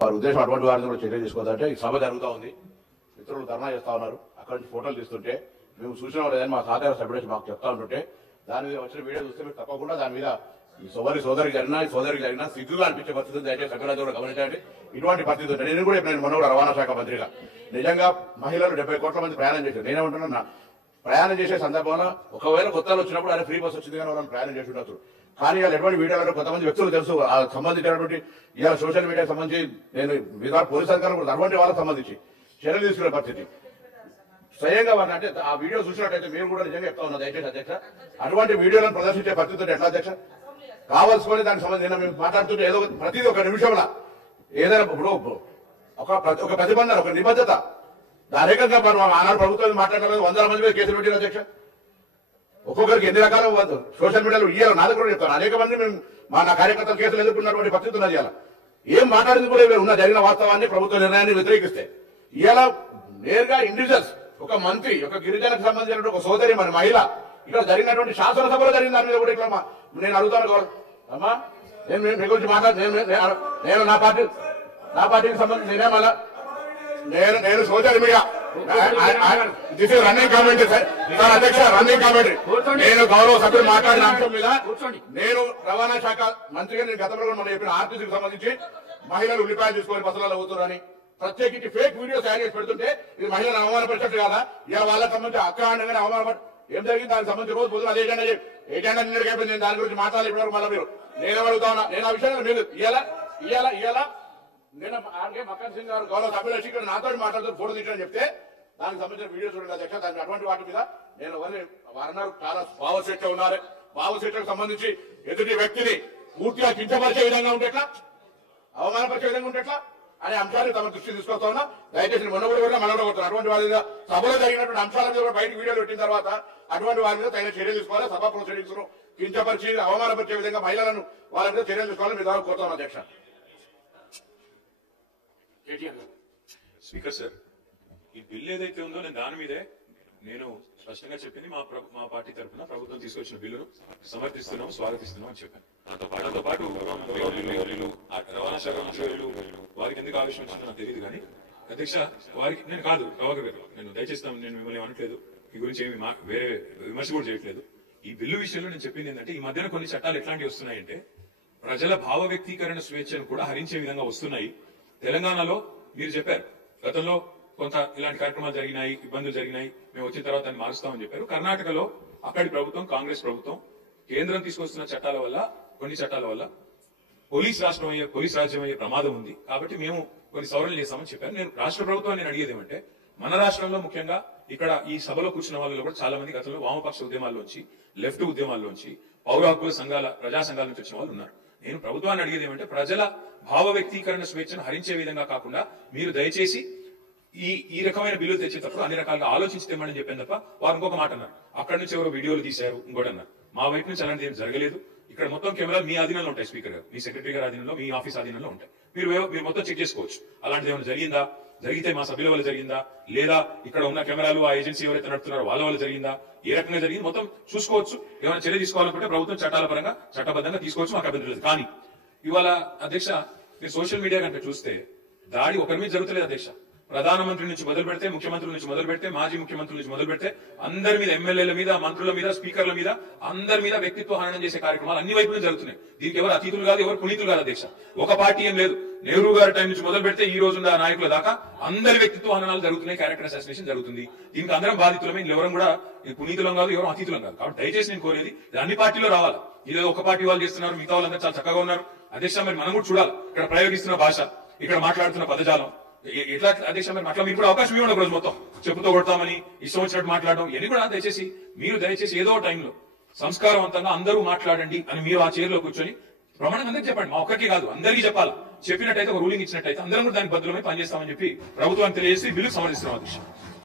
వారి ఉద్దేశం అటువంటి వారిని కూడా చర్య తీసుకోవద్దంటే ఈ సభ జరుగుతూ ఉంది, మిత్రులు ధర్నా చేస్తూ ఉన్నారు, అక్కడి నుంచి ఫోటోలు తీస్తుంటే మేము సూచన లేదని మా సహకార సభ్యుడు మాకు చెప్తా ఉంటుంటే దాని మీద వచ్చిన వీడియో చూస్తే మీరు తప్పకుండా దాని మీద సోదరికి జరిగినా సిగ్గుగా అనిపించే పరిస్థితి దయచేసి సభ్యులందరూ కూడా గమనించండి. ఇటువంటి పరిస్థితి ఉంటాయి. నేను మొన్న కూడా రవాణా శాఖ మంత్రిగా నిజంగా మహిళలు 70 కోట్ల మంది ప్రయాణం చేశారు. నేనేమంటున్నా, ప్రయాణం చేసే సందర్భంలో ఒకవేళ కొత్తలు వచ్చినప్పుడు ఆయన ఫ్రీ బస్ వచ్చింది కానీ వాళ్ళని ప్రయాణం చేసి ఉండొచ్చు. కానీ వాళ్ళు ఎటువంటి వీడియోలో కొంతమంది వ్యక్తులు తెలుసు సంబంధించినటువంటి ఇవాళ సోషల్ మీడియాకి సంబంధించి నేను విధాన పోలీస్ అధికారులు కూడా అటువంటి వాళ్ళకి సంబంధించి చర్యలు తీసుకునే పరిస్థితి స్వయంగా వారిని అంటే ఆ వీడియో చూసినట్టయితే మీరు కూడా నిజంగా చెప్తా ఉన్నారు దయచేసి అధ్యక్ష, అటువంటి వీడియోలను ప్రదర్శించే పరిస్థితి ఎట్లా అధ్యక్ష? కావాల్సుకొని దానికి సంబంధించిన మేము మాట్లాడుతుంటే ఏదో ప్రతిదీ ఒక నిమిషంలో ఏదైనా ఇప్పుడు ఒక ప్రతిబంధన ఒక నిబద్ధత దానికంగా మనం ఆనాడు ప్రభుత్వం మాట్లాడలేదు 100 మంది మీద కేసులు పెట్టిన అధ్యక్ష. ఒక్కొక్కరికి ఎన్ని రకాల సోషల్ మీడియాలో ఇయ్యాలి నా దగ్గర చెప్తాను. అనేక మంది మేము నా కార్యకర్తల కేసులు ఎదుర్కొన్నటువంటి పరిస్థితి ఉన్నది. ఇవాళ ఏం మాట్లాడింది కూడా ఉన్న జరిగిన వాస్తవాన్ని ప్రభుత్వ నిర్ణయాన్ని వ్యతిరేకిస్తే ఇవాళ నేరుగా ఇండివిజువల్స్ ఒక మంత్రి ఒక గిరిజనకు సంబంధించినటువంటి ఒక సోదరి మన మహిళ ఇక్కడ జరిగినటువంటి శాసనసభలో జరిగిన దాని మీద కూడా ఇట్లా నేను అడుగుతాను అమ్మా, నేను మీ గురించి నేను నా పార్టీకి సంబంధించి నేనేమలా నేను సోదరి media this is running commentary sir అధ్యక్ష, రన్నింగ్ కామెంటరీ. నేను గౌరవ సభ్యులు మాట్లాడిన అంశం మీద నేను రవాణా శాఖ మంత్రిగా నేను గతంలో మనం చెప్పిన ఆర్టీసీకి సంబంధించి మహిళలు ఉల్లిపాయలు తీసుకొని బస్సులలో అవుతారని ప్రత్యేకించి ఫేక్ వీడియోస్ తయారు చేసి పెడుతుంటే ఇది మహిళలను అవమానపరిచినట్టు కదా. ఇలా వాళ్ళకి సంబంధించి అక్రమంగానే అవమానపడి ఏం జరిగింది దానికి సంబంధించి రోజు పొద్దున అదే ఏజెండా నిన్నటికి అయిపోయింది. నేను దాని గురించి మాట్లాడాలి ఇప్పటివరకు మళ్ళీ మీరు నేను అడుగుతా ఉన్నా. నేను ఆ విషయంలో మీరు ఇవాళ నేను మక్కన్ సింగ్ గారు గౌరవ సభ్యులు వచ్చి ఇక్కడ నాతో మాట్లాడుతూ ఫోటో తీయని చెప్తే దానికి సంబంధించిన వీడియో చూడండి అధ్యక్ష. దానికి అటువంటి వాటి మీద నేను వారన్నారు చాలా భావశిక్ష ఉన్నారు. భావశిక్షకు సంబంధించి ఎదుటి వ్యక్తిని పూర్తిగా కించపరిచే విధంగా ఉండేట్లా అవమానపరిచే విధంగా ఉండేట్లా అనే అంశాన్ని తమ దృష్టి తీసుకొస్తా ఉన్నా. దయచేసి మొన్న కూడా మనం కూడా అటువంటి వారి మీద సభలో జరిగినటువంటి అంశాల మీద కూడా బయటకు వీడియోలు పెట్టిన తర్వాత అటువంటి వారి మీద తగిన చర్యలు తీసుకోవాలి. సభా ప్రొసీడింగ్స్ కించపరిచి అవమానపరిచే విధంగా మహిళలను వాళ్ళ మీద చర్యలు తీసుకోవాలని మీ ద్వారా కోరుతాను అధ్యక్ష. స్పీకర్ సార్, ఈ బిల్ ఏదైతే ఉందో నేను దాని మీదే నేను స్పష్టంగా చెప్పింది మా పార్టీ తరఫున ప్రభుత్వం తీసుకొచ్చిన బిల్లును సమర్థిస్తున్నాం, స్వాగతిస్తున్నాం అని చెప్పాను. దాంతో పాటు రవాణా శాఖ మంత్రులు వారికి ఎందుకు ఆవేశం వచ్చిందో నాకు తెలియదు కానీ అధ్యక్ష వారికి నేను కాదు ప్రభాకర్ గారు నేను దయచేస్తాను, నేను మిమ్మల్ని అనట్లేదు, ఈ గురించి ఏమి వేరే విమర్శ కూడా చేయట్లేదు. ఈ బిల్లు విషయంలో నేను చెప్పింది ఏంటంటే ఈ మధ్యన కొన్ని చట్టాలు ఎట్లాంటివి వస్తున్నాయంటే ప్రజల భావ వ్యక్తీకరణ స్వేచ్ఛను కూడా హరించే విధంగా వస్తున్నాయి. తెలంగాణలో మీరు చెప్పారు గతంలో కొంత ఇలాంటి కార్యక్రమాలు జరిగినాయి, ఇబ్బందులు జరిగినాయి, మేము వచ్చిన తర్వాత దాన్ని మారుస్తామని చెప్పారు. కర్ణాటకలో అక్కడి ప్రభుత్వం కాంగ్రెస్ ప్రభుత్వం కేంద్రం తీసుకొస్తున్న చట్టాల వల్ల కొన్ని చట్టాల వల్ల పోలీస్ రాజ్యం అయ్యే ప్రమాదం ఉంది కాబట్టి మేము కొన్ని సవరణలు చేస్తామని చెప్పారు. నేను రాష్ట్ర ప్రభుత్వాన్ని నేను అడిగేది ఏమంటే మన రాష్ట్రంలో ముఖ్యంగా ఇక్కడ ఈ సభలో కూర్చున్న వాళ్ళలో కూడా చాలా మంది గతంలో వామపక్ష ఉద్యమాల్లోంచి లెఫ్ట్ ఉద్యమాల్లోంచి పౌర హక్కుల సంఘాల ప్రజా సంఘాల నుంచి వచ్చిన వాళ్ళు ఉన్నారు. నేను ప్రభుత్వాన్ని అడిగేది ఏమంటే ప్రజల భావ వ్యక్తీకరణ స్వేచ్ఛను హరించే విధంగా కాకుండా మీరు దయచేసి ఈ రకమైన బిల్లు తెచ్చేటప్పుడు అన్ని రకాలుగా ఆలోచించమని చెప్పాను తప్ప వారు ఇంకొక మాట అన్నారు. అక్కడి నుంచి ఎవరో వీడియోలు తీశారు ఇంకోటి అన్నారు. మా వైపు నుంచి అలాంటిది ఏం జరగలేదు. ఇక్కడ మొత్తం కెమెరాలు మీ ఆధీనంలో ఉంటాయి, స్పీకర్ గారు మీ సెక్రటరీ గారి ఆధీనంలో మీ ఆఫీస్ ఆధీనంలో ఉంటాయి. మీరు మొత్తం చెక్ చేసుకోవచ్చు. అలాంటిది ఏమైనా జరిగిందా, జరిగితే మా సభ్యుల వల్ల జరిగిందా, లేదా ఇక్కడ ఉన్న కెమెరాలు ఆ ఏజెన్సీ ఎవరైతే నడుపుతున్నారో వాళ్ళ వల్ల జరిగిందా, ఏ రకంగా జరిగింది మొత్తం చూసుకోవచ్చు. ఏమైనా చర్య తీసుకోవాలనుకుంటే ప్రభుత్వం చట్టాల పరంగా చట్టబద్ధంగా తీసుకోవచ్చు, మాకు అభ్యంతరం లేదు. కానీ ఇవాళ అధ్యక్ష మీరు సోషల్ మీడియా కంటే చూస్తే దాడి ఒకరి మీద జరుగుతలేదు అధ్యక్ష. ప్రధానమంత్రి నుంచి మొదలు పెడితే, ముఖ్యమంత్రుల నుంచి మొదలు పెడితే, మాజీ ముఖ్యమంత్రుల నుంచి మొదలు పెడితే అందరి మీద, ఎమ్మెల్యేల మీద, మంత్రుల మీద, స్పీకర్ల మీద, అందరి మీద వ్యక్తిత్వ హననం చేసే కార్యక్రమాలు అన్ని వైపులు జరుగుతున్నాయి. దీనికి ఎవరు అతీతులు కాదు, ఎవరు పునీతులు కాదు అధ్యక్ష. ఒక పార్టీ ఏం లేదు. నెహ్రూ గారి టైం నుంచి మొదలు పెడితే ఈ రోజున్న నాయకుల దాకా అందరి వ్యక్తిత్వ హననాలు జరుగుతున్నాయి, క్యారెక్టర్ అసాసినేషన్ జరుగుతుంది. దీనికి అందరం బాధితులమే, ఎవరం కూడా పునీతులం కాదు, ఎవరు అతీతులం కాదు. కాబట్టి దయచేసి నేను కోరేది అన్ని పార్టీలో రావాలి. ఇదే ఒక పార్టీ వాళ్ళు చేస్తున్నారు, మిగతా వాళ్ళందరూ చాలా చక్కగా ఉన్నారు అధ్యక్ష. మరి మనం కూడా చూడాలి ఇక్కడ ప్రయోగిస్తున్న భాష, ఇక్కడ మాట్లాడుతున్న పదజాలం ఎట్లా అధ్యక్ష. మరి అట్లా మీకు కూడా అవకాశం ఇవ్వండి ఒక రోజు మొత్తం చెప్పుతో కొడతామని ఇష్టం వచ్చినట్టు మాట్లాడడం ఇవన్నీ కూడా దయచేసి దయచేసి ఏదో టైంలో సంస్కారవంతంగా అందరూ మాట్లాడండి అని మీరు ఆ చైర్లో కూర్చొని ప్రమాణంగా అందరికీ చెప్పండి. మా ఒక్కరికి కాదు అందరికీ చెప్పాలి. చెప్పినట్టయితే ఒక రూలింగ్ ఇచ్చినట్టయితే అందరం కూడా దానికి బదులమై పనిచేస్తామని చెప్పి ప్రభుత్వాన్ని తెలియజేసి బిల్లు సమర్థిస్తున్నాం అధ్యక్ష.